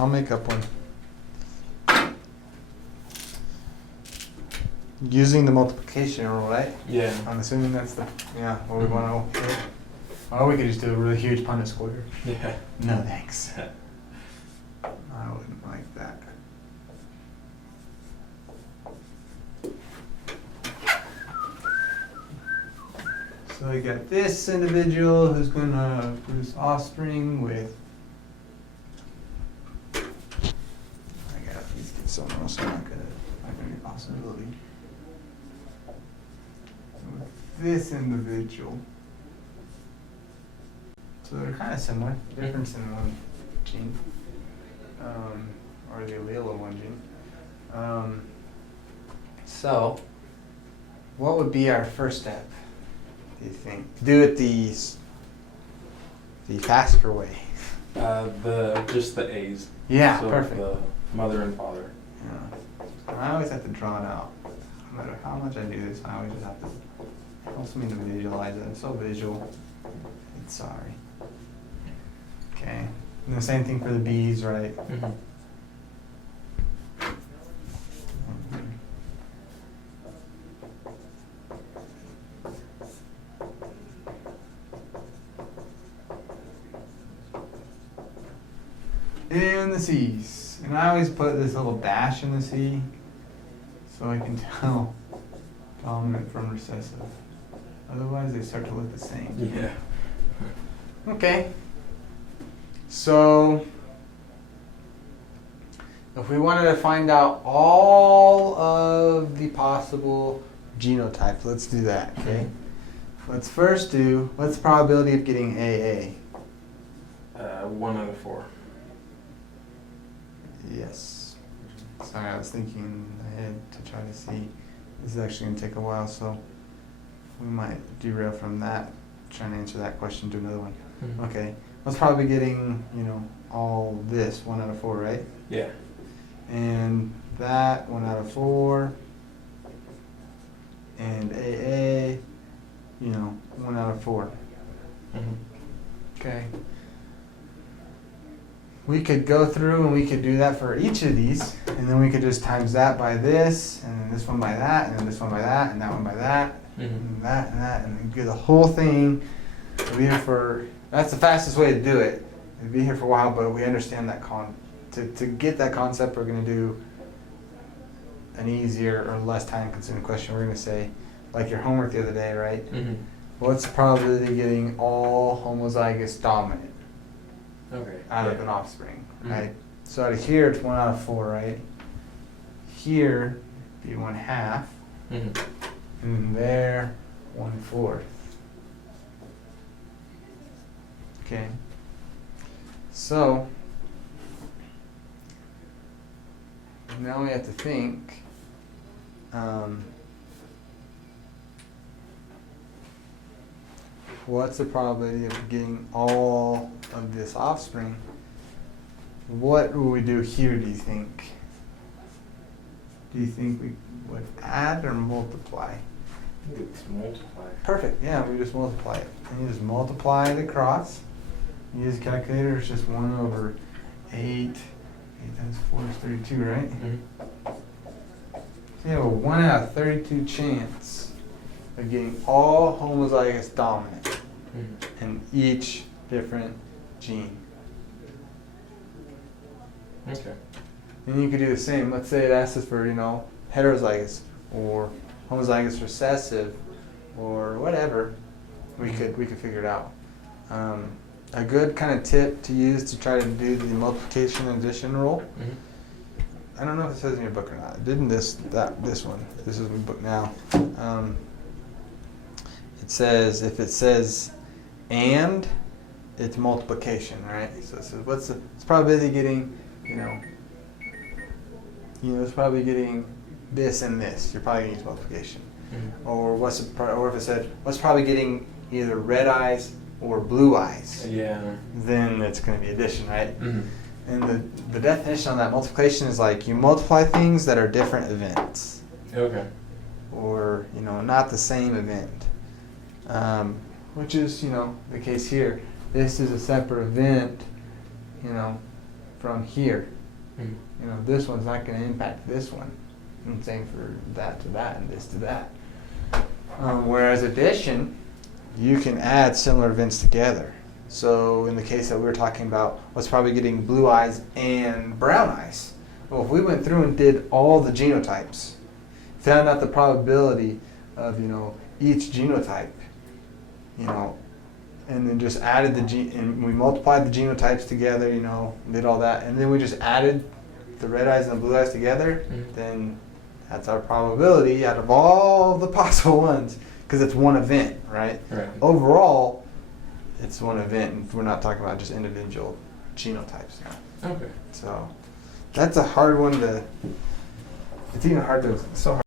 I'll make up one. Using the multiplication rule, right? Yeah. I'm assuming that's the, what we want to. Or we could just do a really huge Punnett square. Yeah. No thanks. I wouldn't like that. So we got this individual who's going to produce offspring with. I gotta please get someone else. I'm not gonna be a possibility. With this individual. So they're kind of similar. Difference in one gene, or the allele of one gene. So, what would be our first step? Do you think? Do it the faster way. Just the A's. Yeah, so perfect. The mother and father. Yeah. I always have to draw it out. No matter how much I do this, I always just have to. It helps me to visualize it. I'm so visual. It's sorry. Okay. And the same thing for the B's, right? Mm-hmm. And the C's. And I always put this little dash in the C so I can tell dominant from recessive. Otherwise they start to look the same. Yeah. Okay. So if we wanted to find out all of the possible genotypes, let's do that, okay? Let's first do, what's the probability of getting AA? 1 out of 4. Yes. Sorry, I was thinking ahead to try to see. This is actually going to take a while, so we might derail from that, trying to answer that question to another one. Mm-hmm. Okay. Let's probably getting, all this, 1 out of 4, right? Yeah. And that, 1 out of 4. And AA, 1 out of 4. Mm-hmm. Okay. We could go through and we could do that for each of these, and then we could just times that by this, and then this one by that, and then this one by that, and that one by that, and that, and then do the whole thing. We'll be here for, that's the fastest way to do it. We'll be here for a while, but we understand that to get that concept, we're going to do an easier or less time consuming question. We're going to say, like your homework the other day, right? Mm-hmm. What's the probability of getting all homozygous dominant? Okay. Out of an offspring, right? So out of here, it's 1 out of 4, right? Here, be 1/2, and then there, 1/4. Okay. So now we have to think. What's the probability of getting all of this offspring? What will we do here, do you think? Do you think we would add or multiply? It's multiply. Perfect, yeah, we just multiply it. And you just multiply it across. You use a calculator, it's just 1 over 8. 8 times 4 is 32, right? Mm-hmm. So you have a 1 out of 32 chance of getting all homozygous dominant in each different gene. Okay. And you could do the same. Let's say it asks us for, heterozygous or homozygous recessive or whatever. We could figure it out. A good kind of tip to use to try to do the multiplication and addition rule. I don't know if it says in your book or not. It did in this one. This is my book now. It says, if it says and, it's multiplication, right? So it says it's probability of getting, it's probably getting this and this. You're probably going to use multiplication. Or or if it said what's probably getting either red eyes or blue eyes. Yeah. Then it's going to be addition, right? And the definition on that multiplication is like you multiply things that are different events. Okay. Or, not the same event. Which is, the case here. This is a separate event, from here. Mhm. You know, this one's not going to impact this one. And same for that to that and this to that. Whereas addition, you can add similar events together. So in the case that we were talking about, was probably getting blue eyes and brown eyes. Well, if we went through and did all the genotypes, found out the probability of, you know, each genotype, you know, and then just added and we multiplied the genotypes together, you know, did all that, and then we just added the red eyes and the blue eyes together, then that's our probability out of all the possible ones, because it's one event, right? Right. Overall, it's one event, and we're not talking about just individual genotypes now. Okay. So that's a hard one to. It's even hard to. So hard.